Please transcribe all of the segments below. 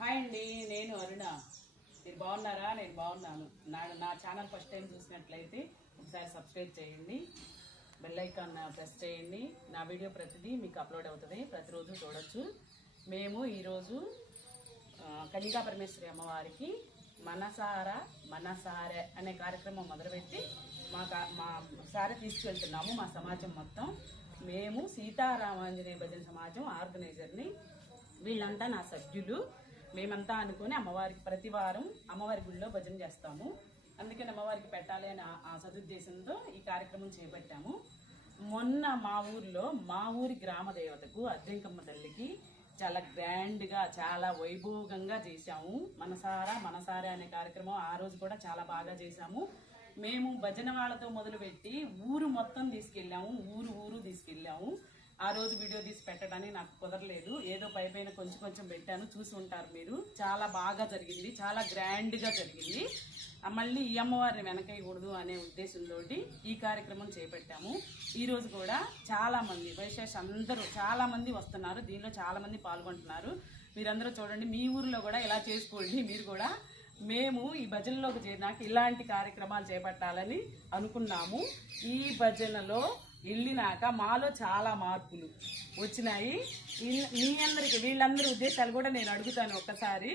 Hi అండి, నేను అరుణ. మీరు బాగున్నారా? నేను బాగున్నాను. నా ఛానల్ ఫస్ట్ టైం చూసినట్లయితే ఒకసారి సబ్స్క్రైబ్ చేయండి, బెల్ ఐకాన్ ప్రెస్ చేయండి. నా వీడియో ప్రతిదీ మీకు అప్లోడ్ అవుతుంది, ప్రతిరోజు చూడొచ్చు. మేము ఈరోజు కన్యకా పరమేశ్వరి అమ్మవారికి మనసారే అనే కార్యక్రమం మొదలుపెట్టి మా సారి తీసుకెళ్తున్నాము. మా సమాజం మొత్తం మేము సీతారామాంజనేయ భజన సమాజం ఆర్గనైజర్ని. వీళ్ళంతా నా సభ్యులు. మేమంతా అనుకుని అమ్మవారికి ప్రతి వారం అమ్మవారి గుడిలో భజన చేస్తాము. అందుకని అమ్మవారికి పెట్టాలి అని ఆ సదుద్దేశంతో ఈ కార్యక్రమం చేపట్టాము. మొన్న మా ఊరి గ్రామ దేవతకు అద్దెంకమ్మ తల్లికి చాలా గ్రాండ్గా చాలా వైభోగంగా చేశాము. మనసారా అనే కార్యక్రమం ఆ రోజు కూడా చాలా బాగా చేశాము. మేము భజన వాళ్ళతో మొదలుపెట్టి ఊరు మొత్తం తీసుకెళ్ళాము, ఊరు తీసుకెళ్ళాము. ఆ రోజు వీడియో తీసి పెట్టడానికి నాకు కుదరలేదు, ఏదో పైన కొంచెం పెట్టాను, చూసి ఉంటారు మీరు. చాలా బాగా జరిగింది, చాలా గ్రాండ్గా జరిగింది. మళ్ళీ ఈ అమ్మవారిని వెనకేయకూడదు అనే ఉద్దేశంతో ఈ కార్యక్రమం చేపట్టాము. ఈరోజు కూడా చాలా మంది వైశేష అందరూ చాలా మంది వస్తున్నారు, దీనిలో చాలా మంది పాల్గొంటున్నారు. మీరందరూ చూడండి, మీ ఊరిలో కూడా ఇలా చేసుకోండి మీరు కూడా. మేము ఈ భజనలోకి చేరినాక ఇలాంటి కార్యక్రమాలు చేపట్టాలని అనుకున్నాము. ఈ భజనలో వెళ్ళినాక మాలో చాలా మార్పులు వచ్చినాయి. మీ అందరికి వీళ్ళందరి ఉద్దేశాలు కూడా నేను అడుగుతాను ఒక్కసారి.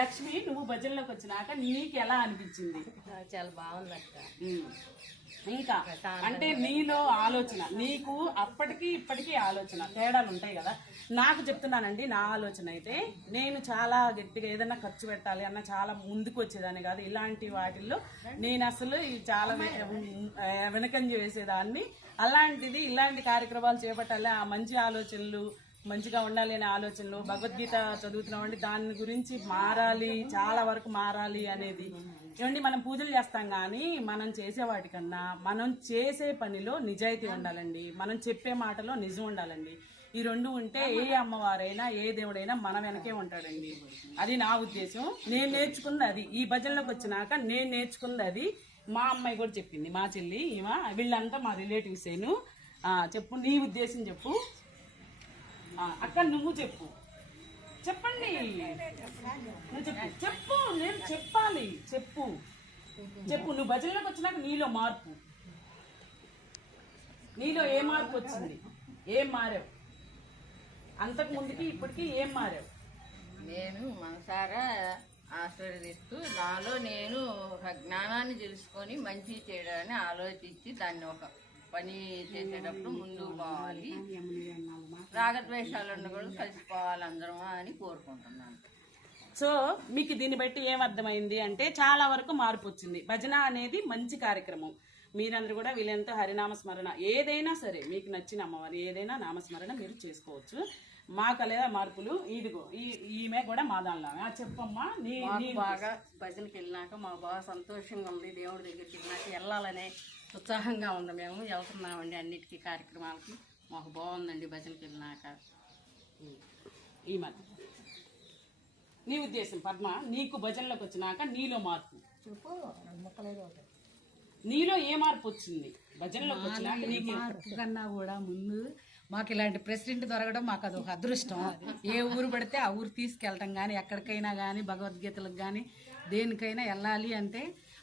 లక్ష్మి, నువ్వు భజనలోకి వచ్చినాక నీకు ఎలా అనిపించింది? చాలా బాగుంది అక్క. ఇంకా అంటే నీలో ఆలోచన, నీకు అప్పటికి ఇప్పటికీ ఆలోచన తేడాలు ఉంటాయి కదా. నాకు చెప్తున్నానండి, నా ఆలోచన అయితే నేను చాలా గట్టిగా ఏదైనా ఖర్చు పెట్టాలి అన్న చాలా ముందుకు వచ్చేదాన్ని కాదు. ఇలాంటి వాటిల్లో నేను అసలు చాలా వెనకంజ వేసేదాన్ని. అలాంటిది ఇలాంటి కార్యక్రమాలు చేపట్టాలి, ఆ మంచి ఆలోచనలు, మంచిగా ఉండాలి అనే ఆలోచనలు, భగవద్గీత చదువుతున్నామండి, దాని గురించి మారాలి, చాలా వరకు మారాలి అనేది. ఏమండి, మనం పూజలు చేస్తాం కానీ మనం చేసే వాటికన్నా మనం చేసే పనిలో నిజాయితీ ఉండాలండి, మనం చెప్పే మాటలో నిజం ఉండాలండి. ఈ రెండు ఉంటే ఏ అమ్మవారైనా ఏ దేవుడైనా మన వెనకే ఉంటాడండి. అది నా ఉద్దేశం. నేను నేర్చుకుంది అది. ఈ భజనలోకి వచ్చినాక నేను నేర్చుకుంది అది. మా అమ్మాయి కూడా చెప్పింది, మా చెల్లి, వీళ్ళంతా మా రిలేటివ్స్. చెప్పు, నీ ఉద్దేశం చెప్పు. అక్క నువ్వు చెప్పండి, చెప్పు, నేను చెప్పాలి. చెప్పు. నువ్వు భజనలోకి వచ్చినాక నీలో మార్పు, నీలో ఏ మార్పు వచ్చింది? ఏం మారావు? అంతకు ముందుకి ఇప్పటికి ఏం మారావు? నేను మనసారా ఆశీర్వదిస్తూ నాలో నేను ఒక జ్ఞానాన్ని తెలుసుకొని మంచి చేయడాన్ని ఆలోచించి దాన్ని ఒక పని చేసేటప్పుడు ముందుకు పోవాలి, రాగద్వేషాలను కూడా కలిసిపోవాలి అందరం అని కోరుకుంటున్నాను. సో మీకు దీన్ని బట్టి ఏమర్థమైంది అంటే చాలా వరకు మార్పు వచ్చింది. భజన అనేది మంచి కార్యక్రమం. మీరందరూ కూడా వీళ్ళంతా హరినామస్మరణ ఏదైనా సరే, మీకు నచ్చిన అమ్మవారి ఏదైనా నామస్మరణ మీరు చేసుకోవచ్చు. మాకు లేదా మార్పులు ఇదిగో ఈమె కూడా మా దానిలో. చెప్పమ్మా. బాగా భజనకి వెళ్ళినాక మాకు బాగా సంతోషంగా ఉంది, దేవుడి దగ్గరికి వెళ్ళినాక వెళ్ళాలనే ఉత్సాహంగా ఉంది. మేము వెళ్తున్నామండి అన్నిటికీ కార్యక్రమాలకి. మాకు బాగుందండి భజనకి వెళ్ళినాక. ఈ మధ్య నీ ఉద్దేశం పద్మ, నీకు భజనలోకి వచ్చినాక నీలో మార్పు నీలో ఏ మార్పు వచ్చింది? భజనలోకి వచ్చినాక నీకు కన్నా కూడా ముందు మాకు ఇలాంటి ప్రెసిడెంట్ దొరకడం మాకు అదొక అదృష్టం. ఏ ఊరు పడితే ఆ ఊరు తీసుకెళ్ళటం కానీ, ఎక్కడికైనా కానీ, భగవద్గీతలకు కానీ దేనికైనా వెళ్ళాలి అంటే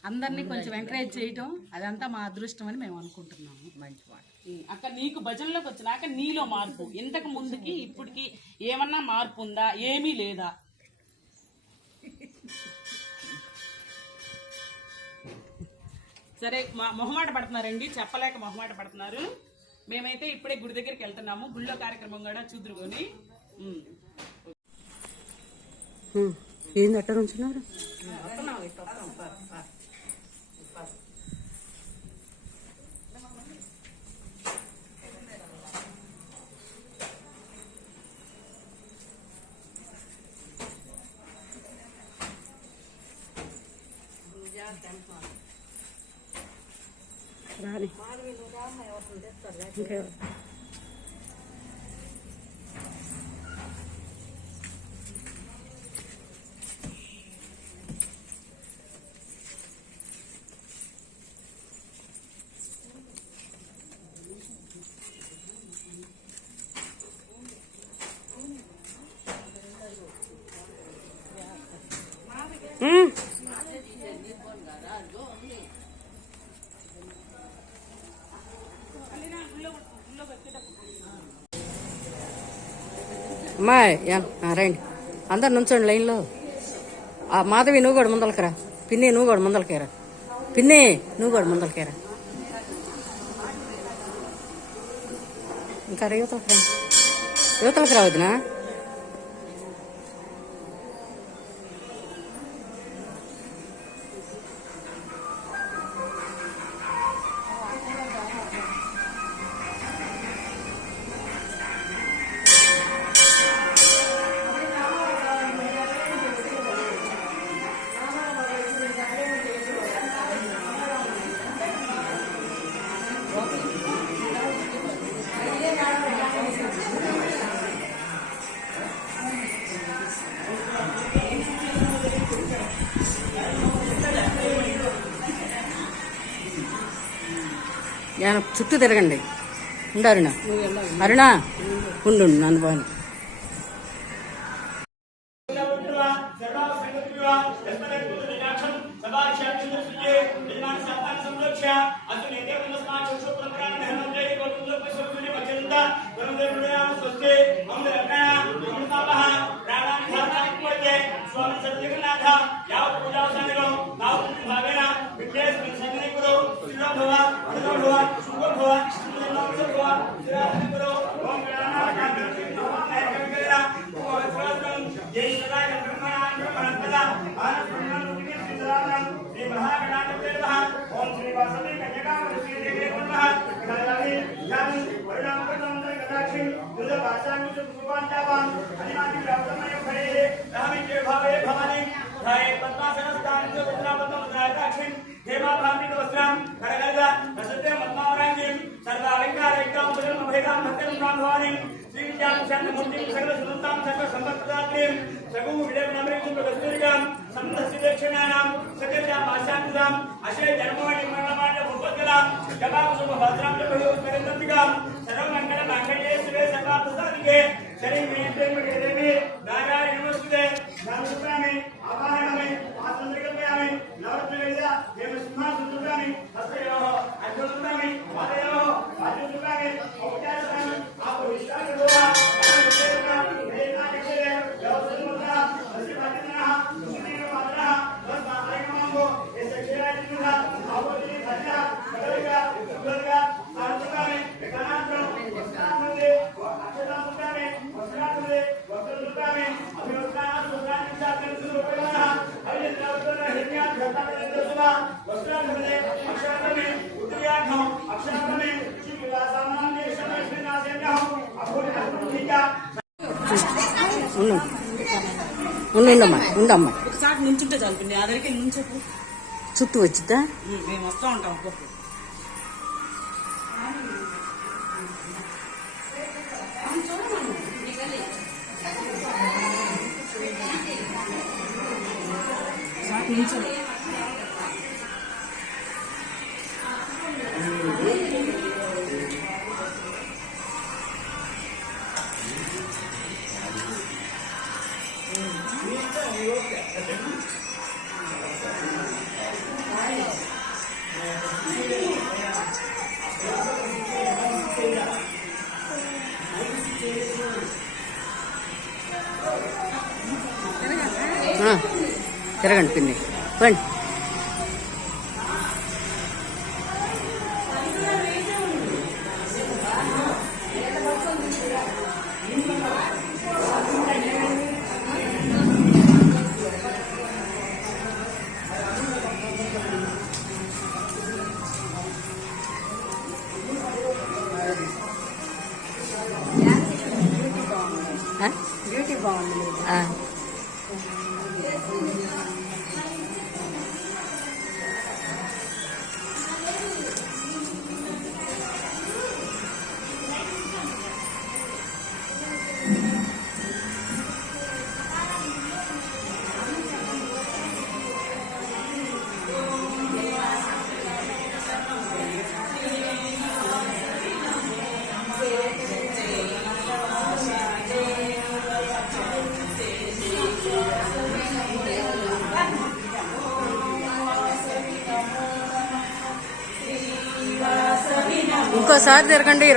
అందరినీ కొంచెం ఎంకరేజ్ చేయటం, అదంతా మా అదృష్టం అని మేము అనుకుంటున్నాము. మంచి మాట. అక్క, నీకు భజనలోకి వచ్చినాక నీలో మార్పు, ఇంతకు ముందుకి ఇప్పటికి ఏమన్నా మార్పు ఉందా? ఏమీ లేదా? సరే, మొహమాట పడుతున్నారండి, చెప్పలేక మొహమాట పడుతున్నారు. మేమైతే ఇప్పుడే గుడి దగ్గరికి వెళ్తున్నాము, గుళ్ళో కార్యక్రమం కూడా చూదురుకొని. ఏంది ఎక్కడ ఉంటున్నారు? రాని ఇంకా అమ్మా రండి అందరు నుంచోండి లైన్లో. ఆ మాధవి నువ్వు కూడా ముందలకరా. పిన్ని నువ్వు కూడా ముందలకేరా. పిన్ని నువ్వు కూడా ముందలకేరా. ఇంకా యువతలకు రావద్దునా. చుట్టూ తిరగండి. ఉండు అరుణ ఉండు నన్ను బాను. ఉండమ్మా ఒకసారి నుంచుంటే చాలు. అదరికి నుంచు చుట్టూ వచ్చిద్దా. మేము వస్తూ ఉంటాం. తిరగండి పిన్ని రండి. బ్యూటీ బాగుంది. ఇంకోసారి తిరగండి